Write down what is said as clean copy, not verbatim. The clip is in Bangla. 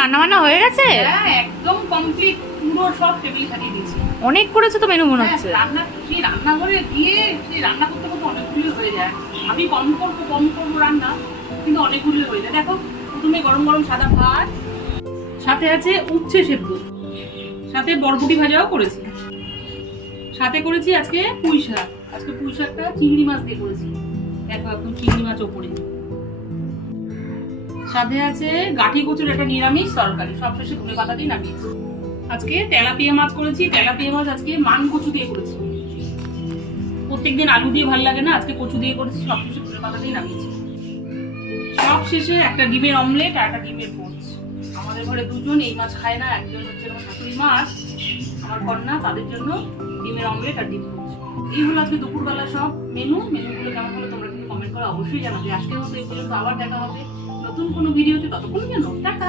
রান্না বান্না হয়ে গেছে? হ্যাঁ একদম কমপ্লিট, পুরো সব টেবিল খাটিয়ে দিয়েছি। অনেক করেছো তো মেনু মনে হচ্ছে। রান্নাঘরে গিয়ে রান্না করতে করতে অনেকগুলো হয়ে যায়। আমি কম করবো রান্না, কিন্তু অনেকগুলো হয়ে যায়। দেখো, প্রথমে গরম গরম সাদা ভাত, সাথে আছে উচ্ছে সেদ্ধ, সাথে বরবটি ভাজাও করেছি, সাথে করেছি আজকে পুঁই শাক। আজকে পুঁই শাকটা চিংড়ি মাছ দিয়ে করেছি, দেখো একদম চিংড়ি মাছ ওপরে। সাথে আছে গাঠি কচুর একটা নিরামিষ তরকারি, সব শেষে ধনে পাতা দিয়ে নামিয়েছি। আজকে তেলাপিয়া মাছ করেছি, তেলাপিয়া মাছ আজকে মান কচু দিয়ে করেছি। প্রত্যেকদিন আলু দিয়ে ভালো লাগে না, আজকে কচু দিয়ে করেছি, সব শেষে ধনে পাতা দিয়ে নামিয়েছি। সব শেষে একটা ডিমের অমলেট আর একটা ডিমের পোচ। আমাদের ঘরে দুজন এই মাছ খায় না, একজন হচ্ছে আমার শাশুড়ি মাছ, আমার কন্যা, তাদের জন্য ডিমের অমলেট আর ডিম পোচ। এই হলো আজকে দুপুরবেলা সব মেনুগুলো কেমন হলো তোমরা কিন্তু কমেন্ট করে অবশ্যই জানাবে। আজকের মতো এই পর্যন্ত, আবার দেখা হবে নতুন কোনো ভিডিওতে, ততক্ষণ কেন টাটা।